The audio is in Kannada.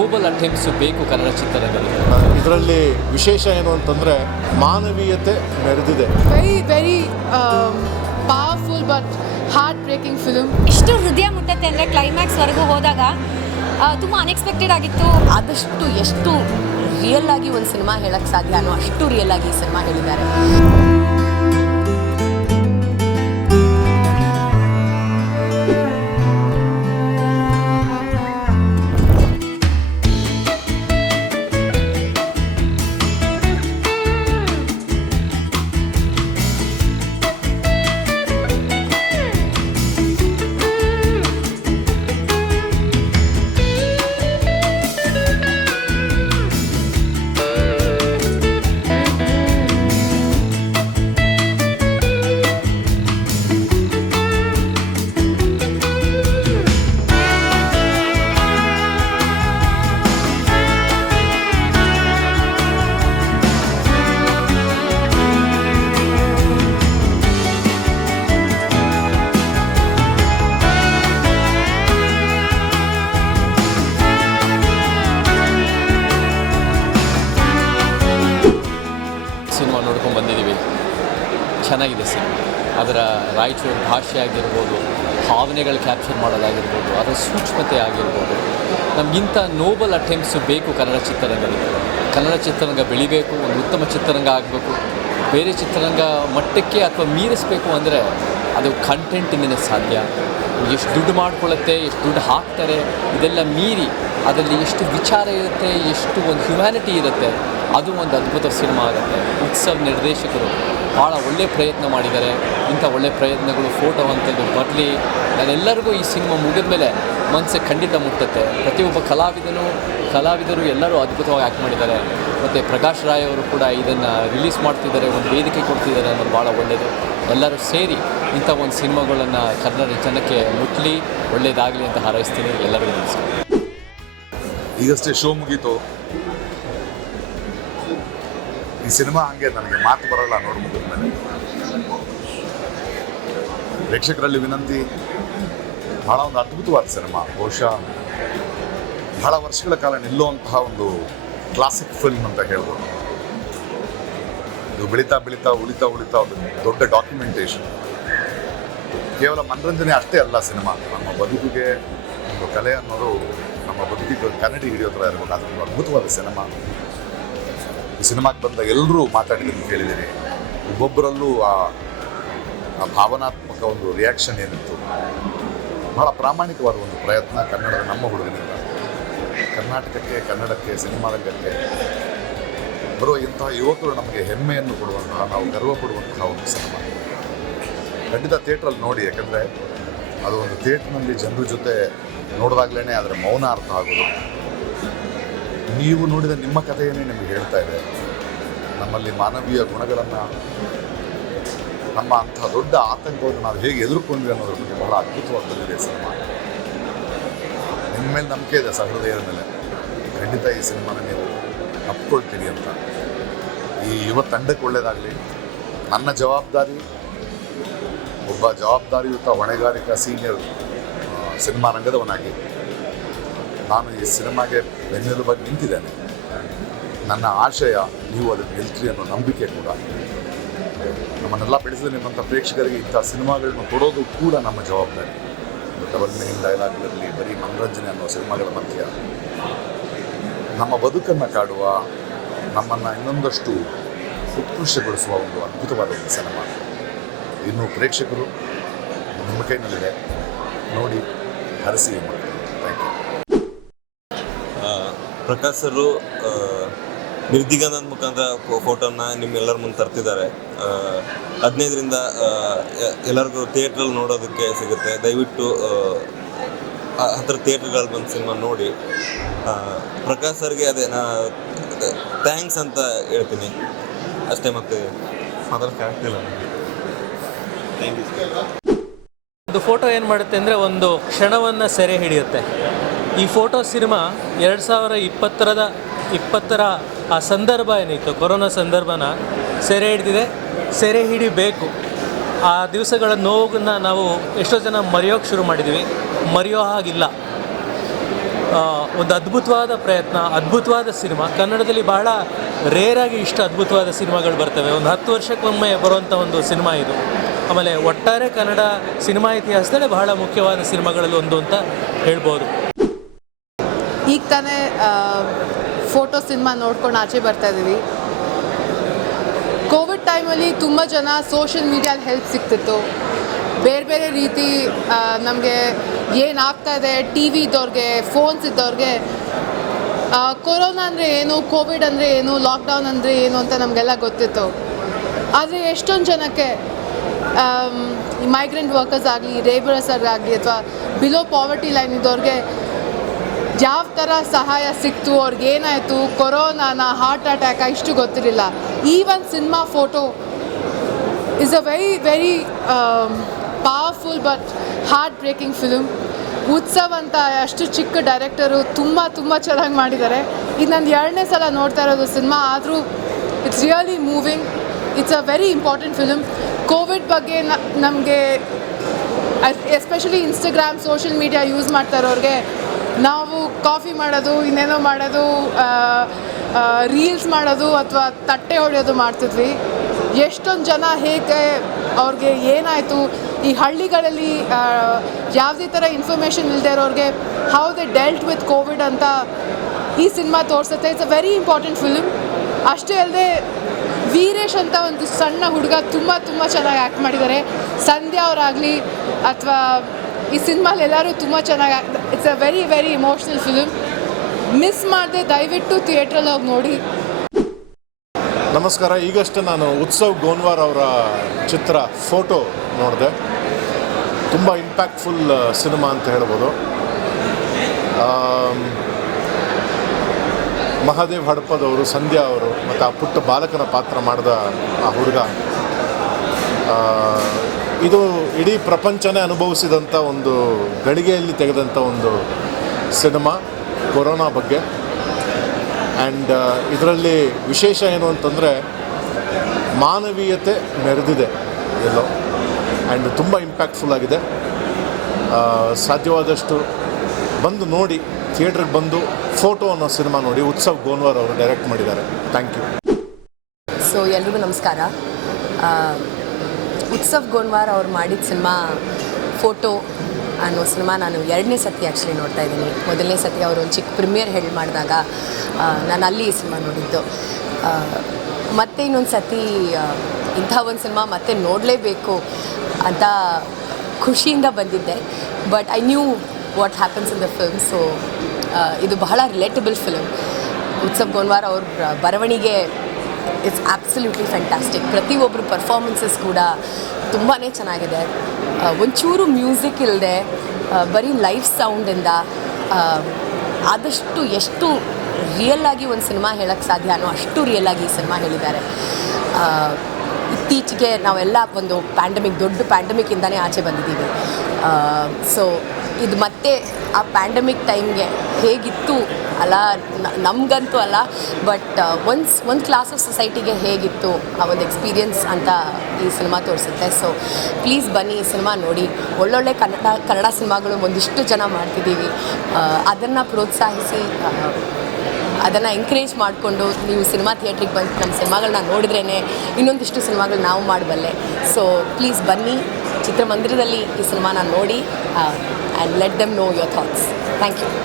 ನೋಬಲ್ ಅಟೆಂಪ್ಸ್ ಬೇಕು ಕನ್ನಡ ಚಿತ್ರರಂಗದಲ್ಲಿ. ಇದರಲ್ಲಿ ವಿಶೇಷ ಏನು ಅಂತಂದರೆ ಮಾನವೀಯತೆ ಮೆರೆದಿದೆ. Very very powerful but heartbreaking film. ಇಷ್ಟು ಹೃದಯ ಮುಟ್ಟತ್ತೆ ಅಂದರೆ ಕ್ಲೈಮ್ಯಾಕ್ಸ್ವರೆಗೂ ಹೋದಾಗ ತುಂಬ ಅನ್ಎಕ್ಸ್ಪೆಕ್ಟೆಡ್ ಆಗಿತ್ತು. ಆದಷ್ಟು ಎಷ್ಟು ರಿಯಲ್ ಆಗಿ ಒಂದು ಸಿನಿಮಾ ಹೇಳಕ್ ಸಾಧ್ಯ ಅನ್ನೋ ಅಷ್ಟು ರಿಯಲ್ ಆಗಿ ಈ ಸಿನಿಮಾ ಹೇಳಿದ್ದಾರೆ. ಚೆನ್ನಾಗಿದೆ ಸಿನಿಮಾ ಅದರ ರಾಯಚೂರು ಭಾಷೆ ಆಗಿರ್ಬೋದು, ಭಾವನೆಗಳು ಕ್ಯಾಪ್ಚರ್ ಮಾಡೋದಾಗಿರ್ಬೋದು, ಅದರ ಸೂಕ್ಷ್ಮತೆ ಆಗಿರ್ಬೋದು. ನಮಗಿಂತ ನೋಬಲ್ ಅಟೆಂಪ್ಸು ಬೇಕು ಕನ್ನಡ ಚಿತ್ರರಂಗದಲ್ಲಿ. ಕನ್ನಡ ಚಿತ್ರರಂಗ ಬೆಳಿಬೇಕು, ಒಂದು ಉತ್ತಮ ಚಿತ್ರರಂಗ ಆಗಬೇಕು. ಬೇರೆ ಚಿತ್ರರಂಗ ಮಟ್ಟಕ್ಕೆ ಅಥವಾ ಮೀರಿಸಬೇಕು ಅಂದರೆ ಅದು ಕಂಟೆಂಟಿಂದನೇ ಸಾಧ್ಯ. ಎಷ್ಟು ದುಡ್ಡು ಮಾಡ್ಕೊಳ್ಳುತ್ತೆ, ಎಷ್ಟು ದುಡ್ಡು ಹಾಕ್ತಾರೆ, ಇದೆಲ್ಲ ಮೀರಿ ಅದರಲ್ಲಿ ಎಷ್ಟು ವಿಚಾರ ಇರುತ್ತೆ, ಎಷ್ಟು ಒಂದು ಹ್ಯುಮ್ಯಾನಿಟಿ ಇರುತ್ತೆ, ಅದು ಒಂದು ಅದ್ಭುತ ಸಿನಿಮಾ ಆಗುತ್ತೆ. ಉತ್ಸವ ನಿರ್ದೇಶಕರು ಭಾಳ ಒಳ್ಳೆ ಪ್ರಯತ್ನ ಮಾಡಿದ್ದಾರೆ. ಇಂಥ ಒಳ್ಳೆ ಪ್ರಯತ್ನಗಳು ಫೋಟೋ ಅಂತದ್ದು ಬರಲಿ ನಾನೆಲ್ಲರಿಗೂ ಈ ಸಿನಿಮಾ ಮುಗಿದ ಮೇಲೆ ಮನಸ್ಸಿಗೆ ಖಂಡಿತ ಮುಟ್ಟುತ್ತೆ ಪ್ರತಿಯೊಬ್ಬ ಕಲಾವಿದನು, ಕಲಾವಿದರು ಎಲ್ಲರೂ ಅದ್ಭುತವಾಗಿ ಆ್ಯಕ್ಟ್ ಮಾಡಿದ್ದಾರೆ. ಮತ್ತು ಪ್ರಕಾಶ್ ರಾಯ್ ಅವರು ಕೂಡ ಇದನ್ನು ರಿಲೀಸ್ ಮಾಡ್ತಿದ್ದಾರೆ, ಒಂದು ವೇದಿಕೆ ಕೊಡ್ತಿದ್ದಾರೆ ಅನ್ನೋದು ಭಾಳ ಒಳ್ಳೆಯದು ಎಲ್ಲರೂ ಸೇರಿ ಇಂಥ ಒಂದು ಸಿನಿಮಾಗಳನ್ನು ಕನ್ನಡ ಜನಕ್ಕೆ ಮುಟ್ಲಿ ಒಳ್ಳೆಯದಾಗಲಿ ಅಂತ ಹಾರೈಸ್ತೀನಿ. ಎಲ್ಲರಿಗೂ ನಮಸ್ಕಾರ. ಈಗಷ್ಟೇ ಶೋ ಮುಗೀತು. ಈ ಸಿನಿಮಾ ಹಂಗೆ ನನಗೆ ಮಾತು ಬರಲ್ಲ ನೋಡ್ಬೋದು ಮುಗಿದ್ಮೇಲೆ ಪ್ರೇಕ್ಷಕರಲ್ಲಿ ವಿನಂತಿ, ಬಹಳ ಒಂದು ಅದ್ಭುತವಾದ ಸಿನಿಮಾ. ಬಹುಶಃ ಬಹಳ ವರ್ಷಗಳ ಕಾಲ ನಿಲ್ಲುವಂತಹ ಒಂದು ಕ್ಲಾಸಿಕ್ ಫಿಲ್ಮ್ ಅಂತ ಹೇಳ್ಬೋದು. ಇದು ಬೆಳೀತಾ ಬೆಳೀತಾ ಉಳಿತಾ ಉಳಿತಾ ಒಂದು ದೊಡ್ಡ ಡಾಕ್ಯುಮೆಂಟೇಶನ್ ಕೇವಲ ಮನರಂಜನೆ ಅಷ್ಟೇ ಅಲ್ಲ ಸಿನಿಮಾ. ನಮ್ಮ ಬದುಕಿಗೆ ಒಂದು ಕಲೆ ಅನ್ನೋದು, ನಮ್ಮ ಬದುಕಿಗೆ ಒಂದು ಕನ್ನಡಿ ಹಿಡಿಯೋ ಥರ ಇರಬೇಕು ಅದೊಂದು ಅದ್ಭುತವಾದ ಸಿನಿಮಾ. ಈ ಸಿನಿಮಾಕ್ಕೆ ಬಂದ ಎಲ್ಲರೂ ಮಾತಾಡಿದ್ದನ್ನು ಕೇಳಿದ್ದೀನಿ ಒಬ್ಬೊಬ್ಬರಲ್ಲೂ ಆ ಭಾವನಾತ್ಮಕ ಒಂದು ರಿಯಾಕ್ಷನ್ ಏನಿತ್ತು? ಬಹಳ ಪ್ರಾಮಾಣಿಕವಾದ ಒಂದು ಪ್ರಯತ್ನ ಕನ್ನಡದ ನಮ್ಮ ಹುಡುಗನಿಂದ. ಕರ್ನಾಟಕಕ್ಕೆ, ಕನ್ನಡಕ್ಕೆ, ಸಿನಿಮಾ ರಂಗಕ್ಕೆ ಬರುವ ಇಂತಹ ಯುವಕರು ನಮಗೆ ಹೆಮ್ಮೆಯನ್ನು ಕೊಡುವಂತಹ, ನಾವು ಗರ್ವ ಕೊಡುವಂತಹ ಒಂದು ಸಿನಿಮಾ. ಖಂಡಿತ ಥಿಯೇಟ್ರಲ್ಲಿ ನೋಡಿ, ಯಾಕಂದರೆ ಅದು ಒಂದು ಥಿಯೇಟ್ರ್ನಲ್ಲಿ ಜನರ ಜೊತೆ ನೋಡಿದಾಗಲೇ ಅದರ ಮೌನ ಅರ್ಥ ಆಗೋದು. ನೀವು ನೋಡಿದ ನಿಮ್ಮ ಕಥೆಯನ್ನೇ ನಿಮಗೆ ಹೇಳ್ತಾ ಇದೆ. ನಮ್ಮಲ್ಲಿ ಮಾನವೀಯ ಗುಣಗಳನ್ನು, ನಮ್ಮ ಅಂಥ ದೊಡ್ಡ ಆತಂಕವನ್ನು ನಾವು ಹೇಗೆ ಎದುರುಕೊಂಡ್ವಿ ಅನ್ನೋದ್ರ ಬಗ್ಗೆ ಬಹಳ ಅದ್ಭುತವಾಗಿ ಬಂದಿದೆ ಸಿನಿಮಾ. ನಿಮ್ಮ ಮೇಲೆ ನಂಬಿಕೆ ಇದೆ ಸಹೃದಯದ ಮೇಲೆ. ಖಂಡಿತ ಈ ಸಿನಿಮಾನ ನೀವು ಅಪ್ಕೊಳ್ತೀರಿ ಅಂತ. ಈ ಯುವ ತಂಡಕ್ಕೆ ಒಳ್ಳೆಯದಾಗಲಿ ನನ್ನ ಜವಾಬ್ದಾರಿ, ಒಬ್ಬ ಜವಾಬ್ದಾರಿಯುತ ಹೊಣೆಗಾರಿಕಾ ಸೀನಿಯರ್ ಸಿನಿಮಾ ರಂಗದವನಾಗಿ ನಾನು ಈ ಸಿನಿಮಾಗೆ ಬೆನ್ನೆಲುಬಾಗಿ ನಿಂತಿದ್ದೇನೆ. ನನ್ನ ಆಶಯ, ನೀವು ಅದಕ್ಕೆ ಗೆಲ್ತೀರಿ ಅನ್ನೋ ನಂಬಿಕೆ ಕೂಡ. ನಮ್ಮನ್ನೆಲ್ಲ ಬೆಳೆಸಿದ ನಿಮ್ಮಂಥ ಪ್ರೇಕ್ಷಕರಿಗೆ ಇಂಥ ಸಿನಿಮಾಗಳನ್ನು ಕೊಡೋದು ಕೂಡ ನಮ್ಮ ಜವಾಬ್ದಾರಿ. ಡಬಲ್ ಡೈಲಾಗ್ ಡೈಲಾಗ್ಗಳಲ್ಲಿ ಬರೀ ಮನೋರಂಜನೆ ಅನ್ನೋ ಸಿನಿಮಾಗಳ ಮಧ್ಯ ನಮ್ಮ ಬದುಕನ್ನು ಕಾಡುವ, ನಮ್ಮನ್ನು ಇನ್ನೊಂದಷ್ಟು ಉತ್ಕೃಷ್ಟಗೊಳಿಸುವ ಒಂದು ಅದ್ಭುತವಾದ ಒಂದು ಸಿನಿಮಾ. ಇನ್ನು ಪ್ರೇಕ್ಷಕರು ನಿಮ್ಮ ಕೈನಲ್ಲಿದೆ. ನೋಡಿ, ಹರಿಸಿ ಥ್ಯಾಂಕ್ ಯು ಪ್ರಕಾಶ್ ಅವರು ನಿರ್ದಿಗಂಧದ ಮುಖಾಂತರ ಫೋಟೋನ ನಿಮ್ಮೆಲ್ಲರ ಮುಂದೆ ತರ್ತಿದ್ದಾರೆ. ಹದಿನೈದರಿಂದ ಎಲ್ಲರಿಗೂ ಥಿಯೇಟ್ರಲ್ಲಿ ನೋಡೋದಕ್ಕೆ ಸಿಗುತ್ತೆ. ದಯವಿಟ್ಟು ಹತ್ರ ಥಿಯೇಟ್ರ್ಗಳಲ್ಲಿ ಬಂದು ಸಿನಿಮಾ ನೋಡಿ. ಪ್ರಕಾಶ್ ಸರ್ಗೆ ಅದೇ, ನಾ ಥ್ಯಾಂಕ್ಸ್ ಅಂತ ಹೇಳ್ತೀನಿ. ಅಷ್ಟೇ ಮತ್ತೆ ಮಾತಾಡೋಕ್ಕೆ ಆಗ್ತಿಲ್ಲ ಒಂದು ಫೋಟೋ ಏನು ಮಾಡುತ್ತೆ ಅಂದರೆ ಒಂದು ಕ್ಷಣವನ್ನು ಸೆರೆ ಹಿಡಿಯುತ್ತೆ. ಈ ಫೋಟೋ ಸಿನಿಮಾ ಎರಡು ಸಾವಿರ ಇಪ್ಪತ್ತರದ, ಇಪ್ಪತ್ತರ ಆ ಸಂದರ್ಭ ಏನಿತ್ತು, ಕೊರೋನಾ ಸಂದರ್ಭನ ಸೆರೆ ಹಿಡಿದಿದೆ, ಸೆರೆ ಹಿಡಿಬೇಕು. ಆ ದಿವಸಗಳ ನೋವನ್ನು ನಾವು ಎಷ್ಟೋ ಜನ ಮರೆಯೋಕ್ಕೆ ಶುರು ಮಾಡಿದ್ದೀವಿ ಮರೆಯೋ ಹಾಗಿಲ್ಲ. ಒಂದು ಅದ್ಭುತವಾದ ಪ್ರಯತ್ನ, ಅದ್ಭುತವಾದ ಸಿನಿಮಾ. ಕನ್ನಡದಲ್ಲಿ ಬಹಳ ರೇರಾಗಿ ಇಷ್ಟು ಅದ್ಭುತವಾದ ಸಿನಿಮಾಗಳು ಬರ್ತವೆ. ಒಂದು ಹತ್ತು ವರ್ಷಕ್ಕೊಮ್ಮೆ ಬರುವಂಥ ಒಂದು ಸಿನಿಮಾ ಇದು. ಆಮೇಲೆ ಒಟ್ಟಾರೆ ಕನ್ನಡ ಸಿನಿಮಾ ಇತಿಹಾಸದಲ್ಲೇ ಬಹಳ ಮುಖ್ಯವಾದ ಸಿನಿಮಾಗಳಲ್ಲಿ ಒಂದು ಅಂತ ಹೇಳ್ಬೋದು. ಈಗ ತಾನೇ ಫೋಟೋ ಸಿನಿಮಾ ನೋಡ್ಕೊಂಡು ಆಚೆ ಬರ್ತಾ ಇದ್ದೀವಿ. ಕೋವಿಡ್ ಟೈಮಲ್ಲಿ ತುಂಬ ಜನ ಸೋಷಿಯಲ್ ಮೀಡಿಯಲ್ಲಿ ಹೆಲ್ಪ್ ಸಿಗ್ತಿತ್ತು. ಬೇರೆ ಬೇರೆ ರೀತಿ ನಮಗೆ ಏನಾಗ್ತಾ ಇದೆ ಟಿ ವಿ ಇದ್ದವ್ರಿಗೆ ಫೋನ್ಸ್ ಇದ್ದವ್ರಿಗೆ ಕೊರೋನಾ ಅಂದರೆ ಏನು, ಕೋವಿಡ್ ಅಂದರೆ ಏನು ಲಾಕ್ಡೌನ್ ಅಂದರೆ ಏನು ಅಂತ ನಮಗೆಲ್ಲ ಗೊತ್ತಿತ್ತು. ಆದರೆ ಎಷ್ಟೊಂದು ಜನಕ್ಕೆ ಮೈಗ್ರೆಂಟ್ ವರ್ಕರ್ಸ್ ಆಗಲಿ ಲೇಬರರ್ಸ್ ಆಗಲಿ ಅಥವಾ ಬಿಲೋ ಪಾವರ್ಟಿ ಲೈನ್ ಇದ್ದವ್ರಿಗೆ ಥರ ಸಹಾಯ ಸಿಕ್ತು, ಅವ್ರಿಗೆ ಏನಾಯಿತು, ಕೊರೋನಾನ ಹಾರ್ಟ್ ಅಟ್ಯಾಕ ಇಷ್ಟು ಗೊತ್ತಿರಲಿಲ್ಲ. ಈ ಒಂದು cinema photo is a very very powerful but heartbreaking film Utsav ಅಂತ ಅಷ್ಟು ಚಿಕ್ಕ ಡೈರೆಕ್ಟರು ತುಂಬ ತುಂಬ ಚೆನ್ನಾಗಿ ಮಾಡಿದ್ದಾರೆ ಇದು ನಾನು ಎರಡನೇ ಸಲ ನೋಡ್ತಾ ಇರೋದು ಸಿನಿಮಾ ಆದರೂ it's really moving it's a very important film Covid ಬಗ್ಗೆ ನಮಗೆ especially Instagram social media use ಮಾಡ್ತಾ ಇರೋರಿಗೆ ನಾವು ಕಾಫಿ ಮಾಡೋದು, ಇನ್ನೇನೋ ಮಾಡೋದು ರೀಲ್ಸ್ ಮಾಡೋದು ಅಥವಾ ತಟ್ಟೆ ಹೊಡೆಯೋದು ಮಾಡ್ತಿದ್ವಿ. ಎಷ್ಟೊಂದು ಜನ ಹೇಗೆ ಅವ್ರಿಗೆ ಏನಾಯಿತು, ಈ ಹಳ್ಳಿಗಳಲ್ಲಿ ಯಾವುದೇ ಥರ ಇನ್ಫಾರ್ಮೇಷನ್ ಇಲ್ಲದೆ ಇರೋರಿಗೆ how they dealt with Covid ಅಂತ ಈ ಸಿನಿಮಾ ತೋರಿಸುತ್ತೆ. It's a very important film ಅಷ್ಟೇ ಅಲ್ಲದೆ ವೀರೇಶ್ ಅಂತ ಒಂದು ಸಣ್ಣ ಹುಡುಗ ತುಂಬ ತುಂಬ ಚೆನ್ನಾಗಿ ಆ್ಯಕ್ಟ್ ಮಾಡಿದ್ದಾರೆ ಸಂಧ್ಯಾ ಅವರಾಗಲಿ ಅಥವಾ ಈ ಸಿನಿಮಾಲಿ ಎಲ್ಲರೂ ತುಂಬ ಚೆನ್ನಾಗಿ it's a very very emotional film miss ಮಾಡದೆ ದಯವಿಟ್ಟು ಥಿಯೇಟ್ರಲ್ಲಿ ಹೋಗಿ ನೋಡಿ. ನಮಸ್ಕಾರ, ಈಗಷ್ಟೇ ನಾನು ಉತ್ಸವ್ ಗೋನ್ವಾರ್ ಅವರ ಚಿತ್ರ ಫೋಟೋ ನೋಡಿದೆ. ತುಂಬ ಇಂಪ್ಯಾಕ್ಟ್ಫುಲ್ ಸಿನಿಮಾ ಅಂತ ಹೇಳ್ಬೋದು. ಮಹಾದೇವ್ ಹಡಪದವರು ಸಂಧ್ಯಾ ಅವರು, ಮತ್ತು ಆ ಪುಟ್ಟ ಬಾಲಕನ ಪಾತ್ರ ಮಾಡಿದ ಆ ಹುಡುಗ. ಇದು ಇಡೀ ಪ್ರಪಂಚನೇ ಅನುಭವಿಸಿದಂಥ ಒಂದು ಗಳಿಗೆಯಲ್ಲಿ ತೆಗೆದಂಥ ಒಂದು ಸಿನಿಮಾ, ಕೊರೋನಾ ಬಗ್ಗೆ. ಆ್ಯಂಡ್ ಇದರಲ್ಲಿ ವಿಶೇಷ ಏನು ಅಂತಂದರೆ, ಮಾನವೀಯತೆ ಮೆರೆದಿದೆ ಎಲ್ಲೋ. ಆ್ಯಂಡ್ ತುಂಬ ಇಂಪ್ಯಾಕ್ಟ್ಫುಲ್ ಆಗಿದೆ. ಸಾಧ್ಯವಾದಷ್ಟು ಬಂದು ನೋಡಿ ಥಿಯೇಟ್ರಿಗೆ ಬಂದು ಫೋಟೋ ಅನ್ನೋ ಸಿನಿಮಾ ನೋಡಿ, ಉತ್ಸವ್ ಗೋನ್ವಾರ್ ಅವರು ಡೈರೆಕ್ಟ್ ಮಾಡಿದ್ದಾರೆ. ಥ್ಯಾಂಕ್ ಯು ಸೊ ಎಲ್ರಿಗೂ ನಮಸ್ಕಾರ. ಉತ್ಸವ್ ಗೋನ್ವಾರ್ ಅವ್ರು ಮಾಡಿದ ಸಿನಿಮಾ ಫೋಟೋ ಅನ್ನೋ ಸಿನಿಮಾ ನಾನು ಎರಡನೇ ಸತಿ ಆ್ಯಕ್ಚುಲಿ ನೋಡ್ತಾ ಇದ್ದೀನಿ. ಮೊದಲನೇ ಸತಿ ಅವರು ಒಂದು ಚಿಕ್ಕ ಪ್ರೀಮಿಯರ್ ಹೇಳಿ ಮಾಡಿದಾಗ ನಾನು ಅಲ್ಲಿ ಈ ಸಿನಿಮಾ ನೋಡಿದ್ದು. ಮತ್ತೆ ಇನ್ನೊಂದು ಸತಿ ಇಂಥ ಒಂದು ಸಿನಿಮಾ ಮತ್ತೆ ನೋಡಲೇಬೇಕು ಅಂತ ಖುಷಿಯಿಂದ ಬಂದಿದ್ದೆ. But I knew what happens in the film so ಇದು ಬಹಳ ರಿಲೇಟಬಲ್ ಫಿಲ್ಮ್ ಉತ್ಸವ್ ಗೋನ್ವಾರ್ ಅವ್ರ ಬರವಣಿಗೆ ಇಟ್ಸ್ ಆಬ್ಸಲ್ಯೂಟ್ಲಿ ಫ್ಯಾಂಟಾಸ್ಟಿಕ್ ಪ್ರತಿಯೊಬ್ಬರು ಪರ್ಫಾರ್ಮೆನ್ಸಸ್ ಕೂಡ ತುಂಬಾ ಚೆನ್ನಾಗಿದೆ. ಒಂಚೂರು ಮ್ಯೂಸಿಕ್ ಇಲ್ಲದೆ ಬರೀ ಲೈಫ್ ಸೌಂಡಿಂದ ಆದಷ್ಟು ಎಷ್ಟು ರಿಯಲ್ ಆಗಿ ಒಂದು ಸಿನಿಮಾ ಹೇಳೋಕ್ಕೆ ಅನ್ನೋ ಅಷ್ಟು ರಿಯಲ್ ಆಗಿ ಈ ಸಿನಿಮಾ ಹೇಳಿದ್ದಾರೆ. ಇತ್ತೀಚೆಗೆ ನಾವೆಲ್ಲ ಒಂದು ಪ್ಯಾಂಡಮಿಕ್ ದೊಡ್ಡ ಪ್ಯಾಂಡಮಿಕ್ ಪ್ಯಾಂಡಮಿಕ್ಕಿಂದನೇ ಆಚೆ ಬಂದಿದ್ದೀವಿ. ಸೊ ಇದು ಮತ್ತೆ ಆ ಪ್ಯಾಂಡಮಿಕ್ ಟೈಮ್ಗೆ ಹೇಗಿತ್ತು ಅಲ್ಲ ನಮಗಂತೂ ಅಲ್ಲ ಬಟ್ ಒನ್ಸ್ ಒಂದು ಕ್ಲಾಸ್ ಆಫ್ ಸೊಸೈಟಿಗೆ ಹೇಗಿತ್ತು ಆ ಒಂದು ಎಕ್ಸ್ಪೀರಿಯನ್ಸ್ ಅಂತ ಈ ಸಿನಿಮಾ ತೋರಿಸುತ್ತೆ. ಸೊ ಪ್ಲೀಸ್ ಬನ್ನಿ ಈ ಸಿನಿಮಾ ನೋಡಿ. ಒಳ್ಳೊಳ್ಳೆ ಕನ್ನಡ ಕನ್ನಡ ಸಿನಿಮಾಗಳು ಒಂದಿಷ್ಟು ಜನ ಮಾಡ್ತಿದ್ದೀವಿ. ಅದನ್ನು ಪ್ರೋತ್ಸಾಹಿಸಿ ಅದನ್ನು ಎಂಕರೇಜ್ ಮಾಡಿಕೊಂಡು ನೀವು ಸಿನಿಮಾ ಥಿಯೇಟ್ರಿಗೆ ಬಂದು ನಮ್ಮ ಸಿನಿಮಾಗಳನ್ನ ನೋಡಿದ್ರೇ ಇನ್ನೊಂದಿಷ್ಟು ಸಿನಿಮಾಗಳು ನಾವು ಮಾಡಬಲ್ಲೆ. ಸೊ ಪ್ಲೀಸ್ ಬನ್ನಿ. ಚಿತ್ರಮಂದಿರದಲ್ಲಿ ಈ ಸಿನಿಮಾನ ನೋಡಿ. and let them know your thoughts. Thank you.